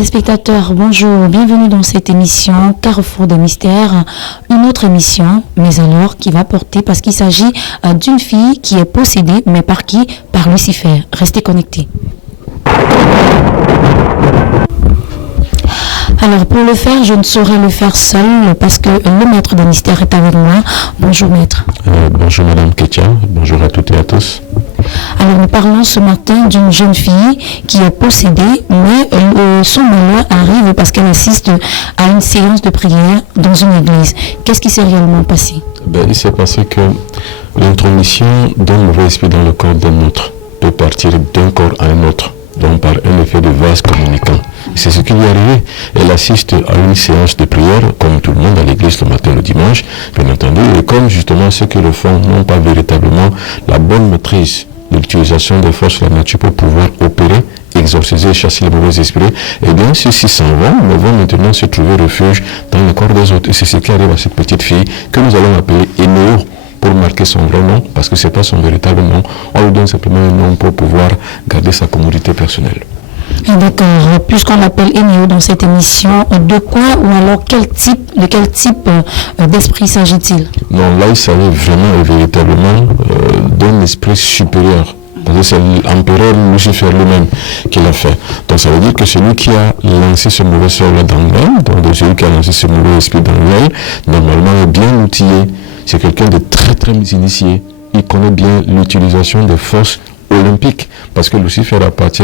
téléspectateurs, bonjour, bienvenue dans cette émission Carrefour des mystères, une autre émission, mais alors qui va porter, parce qu'il s'agit d'une fille qui est possédée, mais par qui? Par Lucifer. Restez connectés. Alors pour le faire, je ne saurais le faire seul parce que le maître des mystères est avec moi. Bonjour maître. Bonjour Madame Ketia, bonjour à toutes et à tous. Alors nous parlons ce matin d'une jeune fille qui est possédée, mais son malheur arrive parce qu'elle assiste à une séance de prière dans une église. Qu'est-ce qui s'est réellement passé? Il s'est passé que l'intromission d'un mauvais esprit dans le corps d'un autre peut partir d'un corps à un autre, donc par un effet de vase communicant. C'est ce qui lui est arrivé. Elle assiste à une séance de prière, comme tout le monde à l'église le matin, le dimanche, bien entendu, et comme justement ceux qui le font n'ont pas véritablement la bonne maîtrise de l'utilisation des forces de la nature pour pouvoir opérer, exorciser, chasser les mauvais esprits, eh bien ceux-ci s'en vont, mais vont maintenant se trouver refuge dans le corps des autres. Et c'est ce qui arrive à cette petite fille que nous allons appeler Énéo, pour marquer son vrai nom, parce que ce n'est pas son véritable nom. On lui donne simplement un nom pour pouvoir garder sa commodité personnelle. D'accord. Puisqu'on l'appelle Énéo dans cette émission, de quoi ou alors de quel type d'esprit s'agit-il? Non, là il s'agit vraiment et véritablement d'un esprit supérieur. Parce que c'est l'empereur Lucifer lui-même qui l'a fait. Donc ça veut dire que celui qui a lancé ce mauvais sort-là dans l'elle, donc celui qui a lancé ce mauvais esprit dans l'elle, normalement est bien outillé. C'est quelqu'un de très très initié. Il connaît bien l'utilisation des forces olympiques. Parce que Lucifer appartient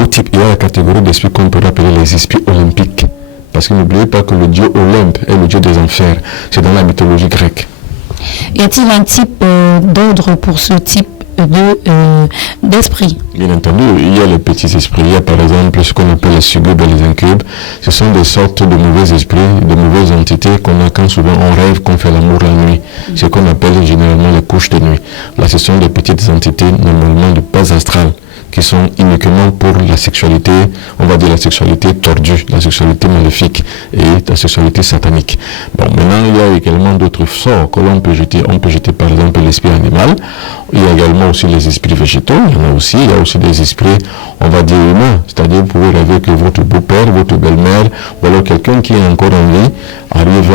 au type, il y a la catégorie d'esprits qu'on peut appeler les esprits olympiques. Parce que n'oubliez pas que le dieu Olympe est le dieu des enfers. C'est dans la mythologie grecque. Y a-t-il un type d'ordre pour ce type d'esprit? Bien entendu, il y a les petits esprits. Il y a par exemple ce qu'on appelle les succubes et les incubes. Ce sont des sortes de mauvais esprits, de mauvaises entités qu'on a quand souvent on rêve qu'on fait l'amour la nuit. Ce qu'on appelle généralement les couches de nuit. Là, ce sont des petites entités normalement de base astrale qui sont uniquement pour la sexualité, on va dire la sexualité tordue, la sexualité maléfique et la sexualité satanique. Bon, maintenant, il y a également d'autres sorts que l'on peut jeter. On peut jeter par exemple l'esprit animal. Il y a également aussi les esprits végétaux. Il y a aussi des esprits, on va dire humains. C'est-à-dire, vous pouvez rêver que votre beau-père, votre belle-mère, ou alors quelqu'un qui est encore en vie, arrive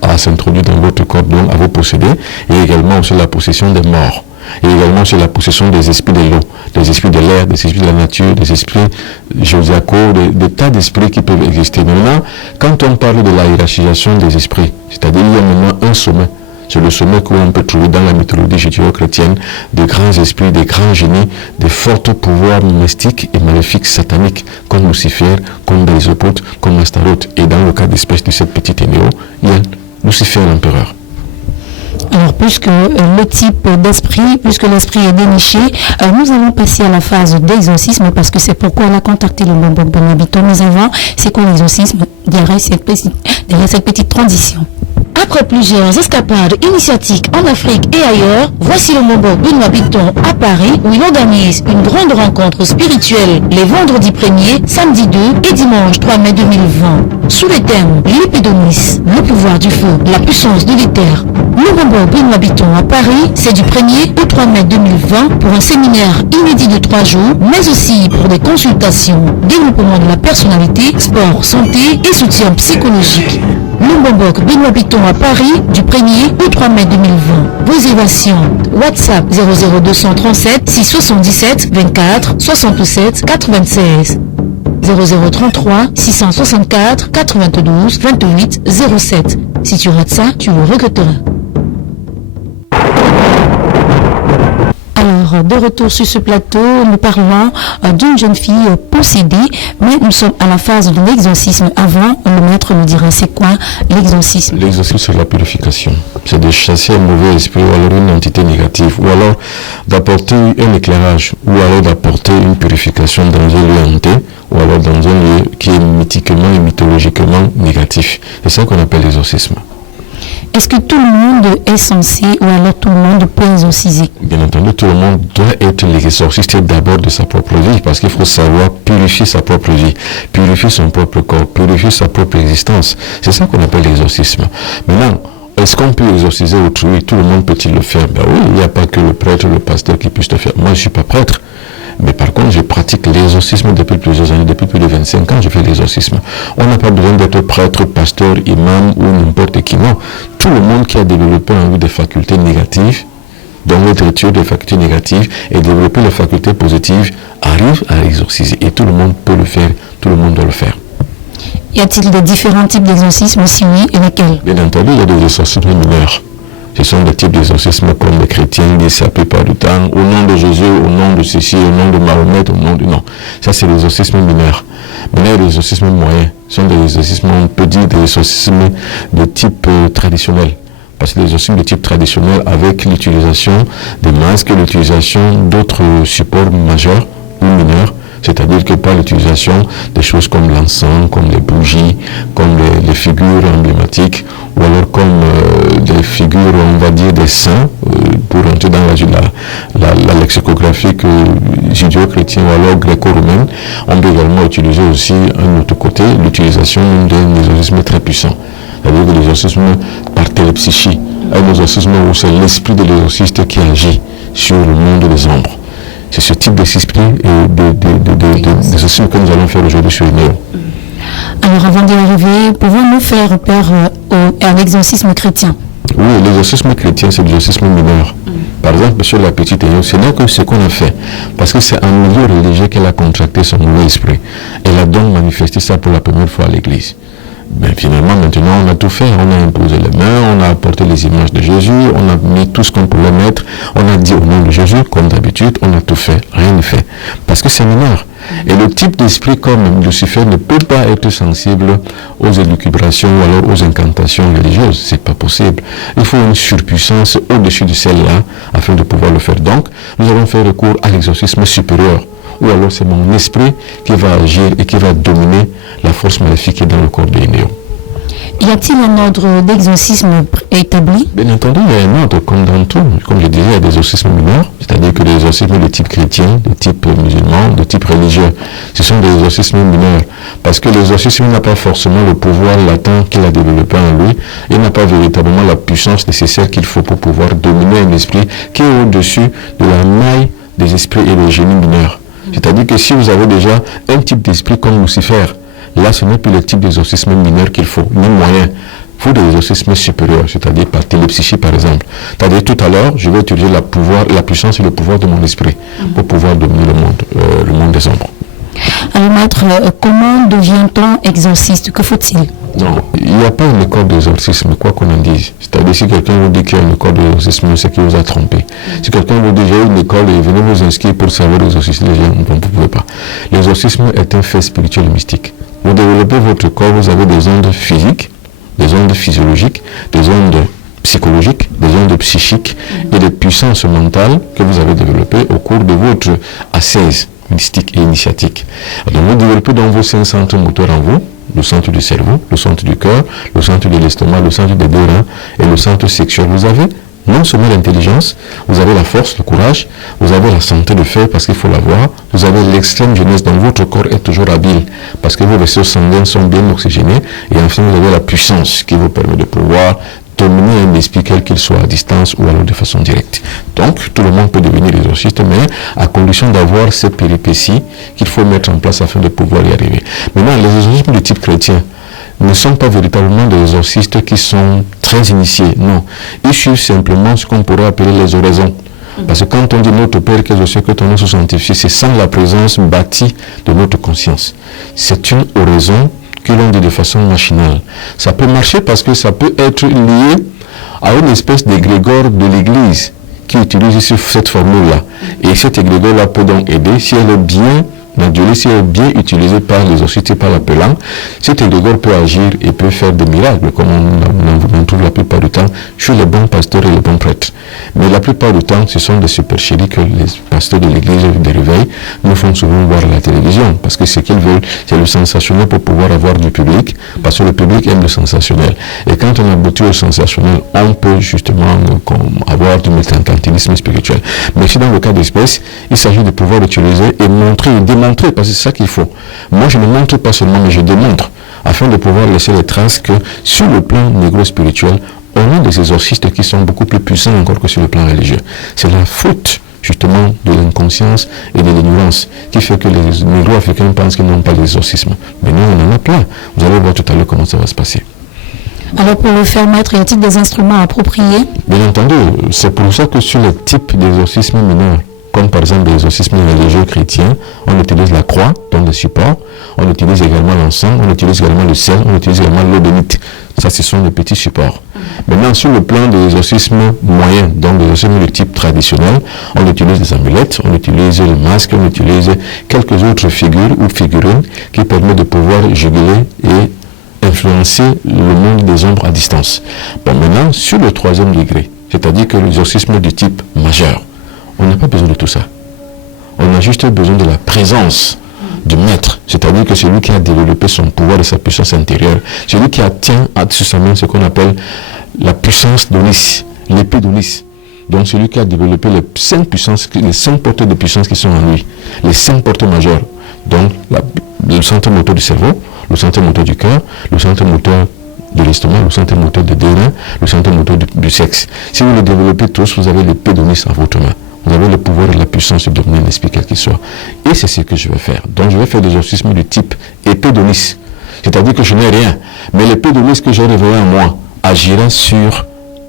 à s'introduire dans votre corps, donc à vous posséder. Et également aussi la possession des morts. Et également sur la possession des esprits de l'eau, des esprits de l'air, des esprits de la nature, des esprits josiacaux, des tas d'esprits qui peuvent exister. Maintenant, quand on parle de la hiérarchisation des esprits, c'est-à-dire il y a maintenant un sommet. C'est le sommet que l'on peut trouver dans la mythologie judéo-chrétienne, des grands esprits, des grands génies, des forts pouvoirs mystiques et maléfiques sataniques, comme Lucifer, comme Belzébuth, comme Astaroth. Et dans le cas d'espèce de cette petite Énéo, il y a Lucifer l'empereur. Alors, puisque le type d'esprit, puisque l'esprit est déniché, nous allons passer à la phase d'exorcisme parce que c'est pourquoi elle a contacté le Mombok Benabiton. Mais avant, c'est quoi l'exorcisme derrière cette petite transition? Après plusieurs escapades initiatiques en Afrique et ailleurs, voici le Mombok Benoît Biton à Paris où il organise une grande rencontre spirituelle les vendredis 1er, samedi 2 et dimanche 3 mai 2020. Sous le thème l'épidémie, le pouvoir du feu, la puissance de l'éther. Le Mombok Benoît Biton à Paris, c'est du 1er au 3 mai 2020 pour un séminaire inédit de 3 jours, mais aussi pour des consultations, développement de la personnalité, sport, santé et soutien psychologique. Le Mombok Benoît Biton à Paris du 1er au 3 mai 2020. Réservation WhatsApp 00237 677 24 67 96 0033 664 92 28 07. Si tu rates ça, tu le regretteras. Alors, de retour sur ce plateau, nous parlons d'une jeune fille possédée, mais nous sommes à la phase de l'exorcisme. Avant, le maître nous dira c'est quoi l'exorcisme? L'exorcisme, c'est la purification. C'est de chasser un mauvais esprit ou alors une entité négative, ou alors d'apporter un éclairage, ou alors d'apporter une purification dans un lieu hanté, ou alors dans un lieu qui est mythiquement et mythologiquement négatif. C'est ça qu'on appelle l'exorcisme. Est-ce que tout le monde est censé ou alors tout le monde peut exorciser? Bien entendu, tout le monde doit être l'exorciste d'abord de sa propre vie parce qu'il faut savoir purifier sa propre vie, purifier son propre corps, purifier sa propre existence. C'est ça qu'on appelle l'exorcisme. Maintenant, est-ce qu'on peut exorciser autrui? Tout le monde peut-il le faire? Ben oui, il n'y a pas que le prêtre, le pasteur qui puisse le faire. Moi, je ne suis pas prêtre. Mais par contre, je pratique l'exorcisme depuis plusieurs années, depuis plus de 25 ans, je fais l'exorcisme. On n'a pas besoin d'être prêtre, pasteur, imam ou n'importe qui. Non, tout le monde qui a développé en lui des facultés négatives, dans notre étude des facultés négatives et développer les facultés positives, arrive à exorciser. Et tout le monde peut le faire, tout le monde doit le faire. Y a-t-il des différents types d'exorcismes? Si oui, et lesquels? Bien entendu, il y a des exorcismes mineurs. Ce sont des types d'exorcismes comme les chrétiens disent la plupart du temps, au nom de Jésus, au nom de ceci, au nom de Mahomet, au nom de... Non, ça c'est l'exorcisme mineur. Mais les exorcismes moyens sont des exorcismes, on peut dire des exorcismes de type traditionnel. Parce que les exorcismes de type traditionnel avec l'utilisation des masques, l'utilisation d'autres supports majeurs ou mineurs, c'est-à-dire que par l'utilisation des choses comme l'encens, comme les bougies, comme les figures emblématiques, ou alors comme des figures, on va dire, des saints, pour entrer dans la lexicographie judéo-chrétienne ou alors gréco-romaine. On peut également utiliser aussi, un autre côté, l'utilisation d'un exorcisme très puissant. C'est-à-dire que l'exorcisme par télépsychie, un exorcisme où c'est l'esprit de l'exorciste qui agit sur le monde des ombres. C'est ce type d'esprit et d'exorcisme que nous allons faire aujourd'hui sur Inéo. Alors avant d'y arriver, pouvons-nous faire repère à l'exorcisme chrétien? Oui, l'exorcisme chrétien, c'est l'exorcisme mineur. Par exemple, sur la petite Inéo, ce n'est que ce qu'on a fait. Parce que c'est un milieu religieux qu'elle a contracté son mauvais esprit. Elle a donc manifesté ça pour la première fois à l'église. Mais finalement, maintenant, on a tout fait. On a imposé les mains, on a apporté les images de Jésus, on a mis tout ce qu'on pouvait mettre, on a dit au nom de Jésus, comme d'habitude, on a tout fait. Rien n'est fait. Parce que c'est mineur. Et le type d'esprit comme Lucifer ne peut pas être sensible aux élucubrations ou alors aux incantations religieuses. C'est pas possible. Il faut une surpuissance au-dessus de celle-là afin de pouvoir le faire. Donc, nous allons faire recours à l'exorcisme supérieur. Ou alors c'est mon esprit qui va agir et qui va dominer la force maléfique qui est dans le corps de Inéo. Y a-t-il un ordre d'exorcisme établi? Bien entendu, il y a un ordre comme dans tout. Comme je disais, il y a des exorcismes mineurs, c'est-à-dire que des exorcismes de type chrétien, de type musulman, de type religieux. Ce sont des exorcismes mineurs. Parce que l'exorcisme n'a pas forcément le pouvoir latent qu'il a développé en lui. Il n'a pas véritablement la puissance nécessaire qu'il faut pour pouvoir dominer un esprit qui est au-dessus de la maille des esprits et des génies mineurs. C'est-à-dire que si vous avez déjà un type d'esprit comme Lucifer, là ce n'est plus le type d'exorcisme mineur qu'il faut, ni moyen. Il faut des exorcismes supérieurs, c'est-à-dire par télépsychie par exemple. C'est-à-dire tout à l'heure, je vais utiliser la puissance et le pouvoir de mon esprit pour pouvoir dominer le monde des ombres. Alors maître, comment devient-on exorciste? Que faut-il? Non, il n'y a pas une école d'exorcisme, quoi qu'on en dise. C'est-à-dire si quelqu'un vous dit qu'il y a une école d'exorcisme, c'est qu'il vous a trompé. Si quelqu'un vous dit qu'il y a une école et venez vous inscrire pour savoir exorciser les gens, vous ne pouvez pas. L'exorcisme est un fait spirituel et mystique. Vous développez votre corps, vous avez des ondes physiques, des ondes physiologiques, des ondes psychologiques, des ondes psychiques et des puissances mentales que vous avez développées au cours de votre ascèse mystique et initiatique. Donc vous développez dans vos 5 centres moteurs en vous, le centre du cerveau, le centre du cœur, le centre de l'estomac, le centre des deux reins et le centre sexuel. Vous avez non seulement l'intelligence, vous avez la force, le courage, vous avez la santé de fer parce qu'il faut l'avoir, vous avez l'extrême jeunesse dans votre corps est toujours habile parce que vos vaisseaux sanguins sont bien oxygénés et enfin vous avez la puissance qui vous permet de pouvoir dominer un esprit quel qu'il soit à distance ou alors de façon directe. Donc tout le monde peut devenir exorciste, mais à condition d'avoir ces péripéties qu'il faut mettre en place afin de pouvoir y arriver. Maintenant, les exorcismes de type chrétien ne sont pas véritablement des exorcistes qui sont très initiés, non. Ils suivent simplement ce qu'on pourrait appeler les oraisons. Parce que quand on dit notre Père qui est aux cieux, que ton nom soit sanctifié, c'est sans la présence bâtie de notre conscience. C'est une oraison que l'on dit de façon machinale. Ça peut marcher parce que ça peut être lié à une espèce d'égrégore de l'Église qui utilise cette formule-là. Et cet égrégore-là peut donc aider si elle est bien modulée, si elle est bien utilisée par les exorcistes et par l'appelant. Cet égrégore peut agir et peut faire des miracles, comme on trouve la plupart du temps chez les bons pasteurs et les bons prêtres. Mais la plupart du temps, ce sont des supercheries que les pasteurs de l'église des réveils nous font souvent voir à la télévision. Parce que ce qu'ils veulent, c'est le sensationnel pour pouvoir avoir du public, parce que le public aime le sensationnel. Et quand on aboutit au sensationnel, on peut justement avoir du mercantilisme spirituel. Mais si dans le cas d'espèce, il s'agit de pouvoir utiliser et montrer et démontrer, parce que c'est ça qu'il faut. Moi, je ne montre pas seulement, mais je démontre, afin de pouvoir laisser les traces que sur le plan négro-spirituel, on a des exorcistes qui sont beaucoup plus puissants encore que sur le plan religieux. C'est la faute justement de l'inconscience et de l'ignorance, qui fait que les négro-africains pensent qu'ils n'ont pas d'exorcisme. Mais nous, on en a plein. Vous allez voir tout à l'heure comment ça va se passer. Alors pour le faire, maître, y a-t-il des instruments appropriés? Bien entendu, c'est pour ça que sur le type d'exorcisme mineur, comme par exemple l'exorcisme religieux chrétien, on utilise la croix, donc le support, on utilise également l'encens, on utilise également le sel, on utilise également l'eau bénite. Ça, ce sont les petits supports. Maintenant, sur le plan de l'exorcisme moyen, donc l'exorcisme de type traditionnel, on utilise des amulettes, on utilise le masque, on utilise quelques autres figures ou figurines qui permettent de pouvoir juguler et influencer le monde des ombres à distance. Bon, maintenant, sur le 3e degré, c'est-à-dire que l'exorcisme du type majeur, on n'a pas besoin de tout ça. On a juste besoin de la présence du maître, c'est-à-dire que celui qui a développé son pouvoir et sa puissance intérieure, celui qui tient sur sa main ce qu'on appelle la puissance d'Onis, l'épée d'Onis. Donc celui qui a développé les 5 puissances, les 5 porteurs de puissance qui sont en lui, les 5 porteurs majeurs. Donc le centre moteur du cerveau, le centre moteur du cœur, le centre moteur de l'estomac, le centre moteur des reins, le centre moteur du sexe. Si vous le développez tous, vous avez l'épée d'Onis en votre main. Vous avez le pouvoir et la puissance de dominer l'esprit quel qu'il soit. Et c'est ce que je vais faire. Donc je vais faire des exorcismes du type épée d'Onis. C'est-à-dire que je n'ai rien. Mais l'épée d'Onis que j'ai révélée en moi agira sur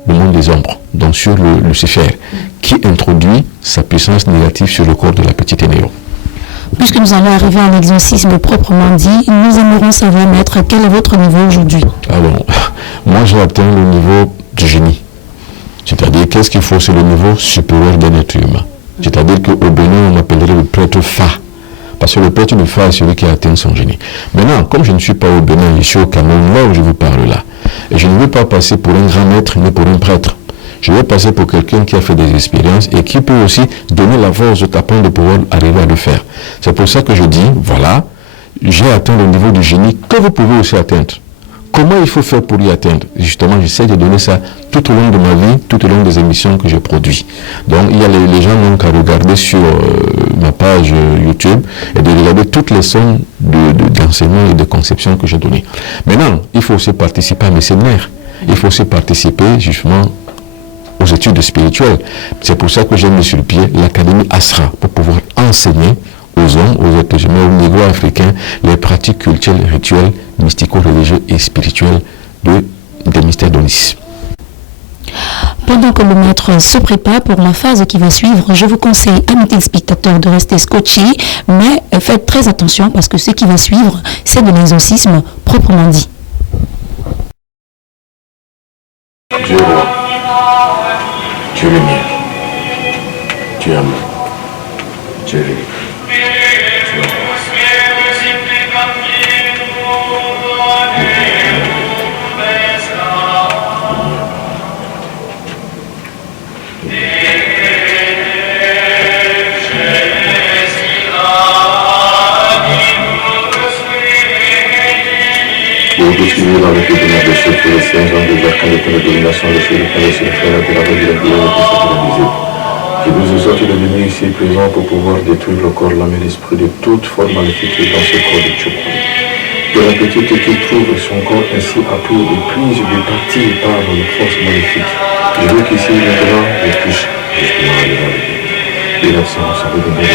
le monde des ombres, donc sur le Lucifer, qui introduit sa puissance négative sur le corps de la petite Néo. Puisque nous allons arriver à l'exorcisme proprement dit, nous aimerions savoir, maître, quel est votre niveau aujourd'hui? Ah bon, moi j'ai atteint le niveau du génie. C'est-à-dire, qu'est-ce qu'il faut? C'est le niveau supérieur d'un être humain. C'est-à-dire qu'au Bénin, on appellerait le prêtre Fa. Parce que le prêtre de Fa est celui qui a atteint son génie. Maintenant, comme je ne suis pas au Bénin, je suis au Cameroun, là où je vous parle là. Et je ne veux pas passer pour un grand maître, mais pour un prêtre. Je vais passer pour quelqu'un qui a fait des expériences et qui peut aussi donner la force aux tapons de pouvoir arriver à le faire. C'est pour ça que je dis, voilà, j'ai atteint le niveau du génie que vous pouvez aussi atteindre. Comment il faut faire pour y atteindre? Justement, j'essaie de donner ça tout au long de ma vie, tout au long des émissions que je produis. Donc, il y a les gens n'ont qu'à regarder sur ma page YouTube et de regarder toutes les sommes d'enseignements et de conceptions que j'ai données. Maintenant, il faut aussi participer à mes séminaires. Il faut aussi participer justement aux études spirituelles. C'est pour ça que j'ai mis sur le pied l'Académie Asra, pour pouvoir enseigner aux hommes, aux êtres humains, aux négro-africains, les pratiques culturelles, rituelles, mystico-religieux et spirituelles des mystères d'Onis. Pendant que le maître se prépare pour la phase qui va suivre, je vous conseille, amis téléspectateurs, de rester scotchés, mais faites très attention parce que ce qui va suivre, c'est de l'exorcisme proprement dit. Dieu est roi, tu es le mien, tu es amour, tu es vérité. Dans le pays de la déchet, pour les 5 ans de l'arcane de la domination, le chef de frère de la règle de la gloire et de sacralisé. Je vous exhorte de venir ici présent pour pouvoir détruire le corps, l'âme et l'esprit de toute forme maléfique dans ce corps de Tchoukoui. De la petite qu'il trouve son corps ainsi appris et prise de partir par une force maléfique. Je veux qu'ici maintenant je touche justement à l'heure. Et la séance avec une bonne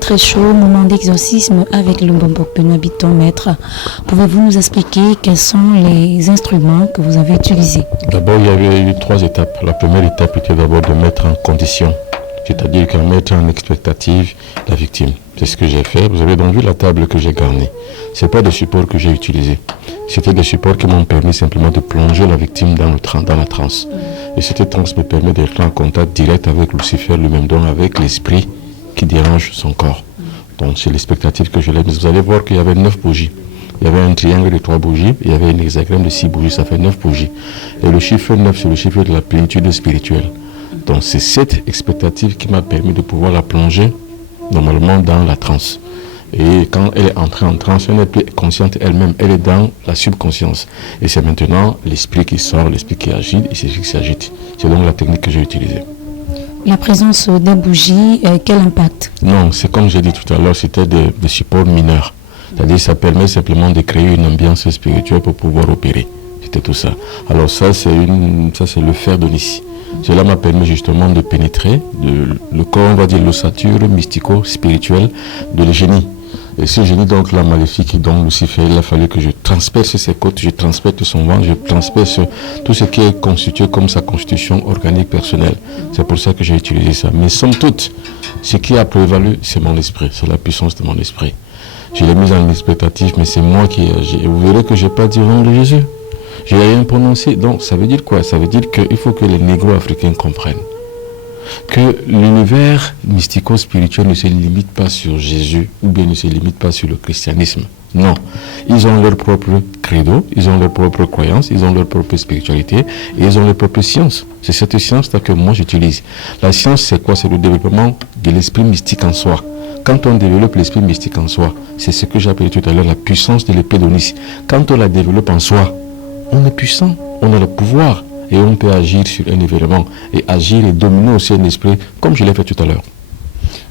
Très chaud, moment d'exorcisme avec le Mbombok Benoît Bitton, maître. Pouvez-vous nous expliquer quels sont les instruments que vous avez utilisés? D'abord, il y avait eu 3 étapes. La première étape était d'abord de mettre en condition, c'est-à-dire qu'à mettre en expectative la victime. C'est ce que j'ai fait. Vous avez donc vu la table que j'ai garnie. Ce n'est pas des supports que j'ai utilisés. C'était des supports qui m'ont permis simplement de plonger la victime dans la transe. Et cette transe me permet d'être en contact direct avec Lucifer lui-même, donc avec l'esprit qui dérange son corps. Donc c'est l'expectative que je l'ai mise. Vous allez voir qu'il y avait 9 bougies. Il y avait un triangle de 3 bougies, il y avait un hexagramme de 6 bougies, ça fait 9 bougies. Et le chiffre 9, c'est le chiffre de la plénitude spirituelle. Donc c'est cette expectative qui m'a permis de pouvoir la plonger normalement dans la transe. Et quand elle est entrée en transe, elle n'est plus consciente elle-même, elle est dans la subconscience. Et c'est maintenant l'esprit qui sort, l'esprit qui agite, et c'est ce qui s'agite. C'est donc la technique que j'ai utilisée. La présence des bougies, quel impact? Non, c'est comme j'ai dit tout à l'heure, c'était des supports mineurs. C'est-à-dire ça permet simplement de créer une ambiance spirituelle pour pouvoir opérer. C'était tout ça. Alors ça, c'est le fer d'Onice. Cela m'a permis justement de pénétrer le corps, on va dire l'ossature mystico-spirituelle de le génie. Et ce génie, donc la maléfique, donc Lucifer, il a fallu que je transperce ses côtes, je transperce son ventre, je transperce tout ce qui est constitué comme sa constitution organique personnelle. C'est pour ça que j'ai utilisé ça. Mais somme toute, ce qui a prévalu, c'est mon esprit, c'est la puissance de mon esprit. Je l'ai mis en expectative, mais c'est moi qui ai agi. Et vous verrez que je n'ai pas dit au nom de Jésus. Je n'ai rien prononcé. Donc ça veut dire quoi? Ça veut dire qu'il faut que les négro-africains comprennent que l'univers mystico-spirituel ne se limite pas sur Jésus ou bien ne se limite pas sur le christianisme. Non, ils ont leur propre credo, ils ont leur propre croyance, ils ont leur propre spiritualité et ils ont leur propre science. C'est cette science-là que moi j'utilise. La science, c'est quoi? C'est le développement de l'esprit mystique en soi. Quand on développe l'esprit mystique en soi, c'est ce que j'ai appelé tout à l'heure la puissance de l'épée d'Onice. Quand on la développe en soi, on est puissant, on a le pouvoir. Et on peut agir sur un événement et agir et dominer aussi un esprit, comme je l'ai fait tout à l'heure.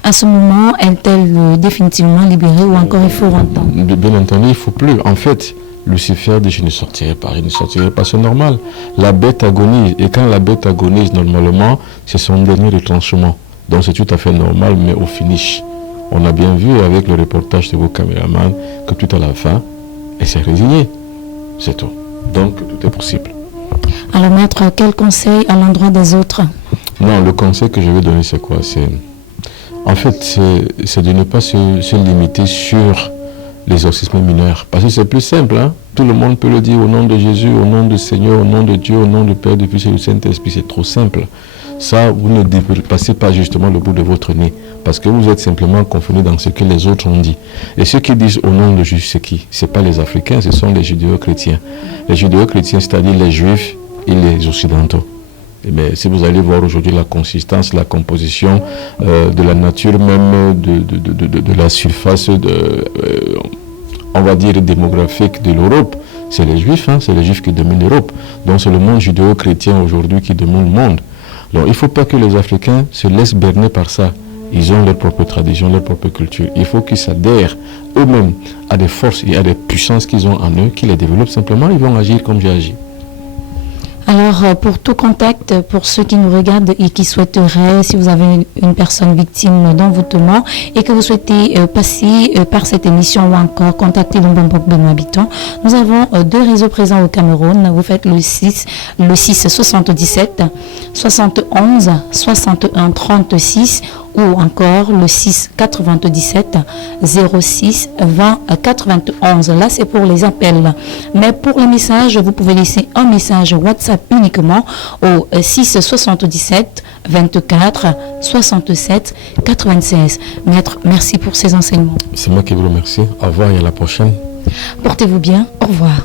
À ce moment, est-elle définitivement libérée ou encore il faut entendre? Bien entendu, il ne faut plus. En fait, Lucifer dit, je ne sortirai pas, c'est normal. La bête agonise, et quand la bête agonise, normalement, c'est son dernier retranchement. Donc c'est tout à fait normal, mais au finish. On a bien vu avec le reportage de vos caméramans que tout à la fin, elle s'est résignée. C'est tout. Donc tout est possible. Alors maître, quel conseil à l'endroit des autres? Non, le conseil que je vais donner, c'est quoi? En fait, c'est de ne pas se limiter sur l'exorcisme mineur. Parce que c'est plus simple, hein? Tout le monde peut le dire au nom de Jésus, au nom du Seigneur, au nom de Dieu, au nom du Père, du Fils et du Saint-Esprit. C'est trop simple. Ça, vous ne dépassez pas justement le bout de votre nez. Parce que vous êtes simplement confiné dans ce que les autres ont dit. Et ceux qui disent au nom de Jésus, c'est qui? Ce n'est pas les Africains, ce sont les judéo-chrétiens. Les judéo-chrétiens, c'est-à-dire les Juifs et les Occidentaux. Mais si vous allez voir aujourd'hui la consistance, la composition de la nature même, de la surface, on va dire démographique de l'Europe, c'est les Juifs, hein, c'est les Juifs qui dominent l'Europe. Donc c'est le monde judéo-chrétien aujourd'hui qui domine le monde. Donc il ne faut pas que les Africains se laissent berner par ça. Ils ont leur propre tradition, leur propre culture. Il faut qu'ils s'adhèrent eux-mêmes à des forces et à des puissances qu'ils ont en eux, qu'ils les développent simplement, ils vont agir comme j'ai agi. Alors, pour tout contact, pour ceux qui nous regardent et qui souhaiteraient, si vous avez une personne victime d'envoûtement et que vous souhaitez passer par cette émission ou encore contacter le Mbombog Benoît Bitton, nous avons deux réseaux présents au Cameroun. Vous faites le 6 77 71 61 36 ou encore le 6 97 06 20 91. Là, c'est pour les appels. Mais pour les messages, vous pouvez laisser un message WhatsApp uniquement au 6 77 24 67 96. Maître, merci pour ces enseignements. C'est moi qui vous remercie. Au revoir et à la prochaine. Portez-vous bien. Au revoir.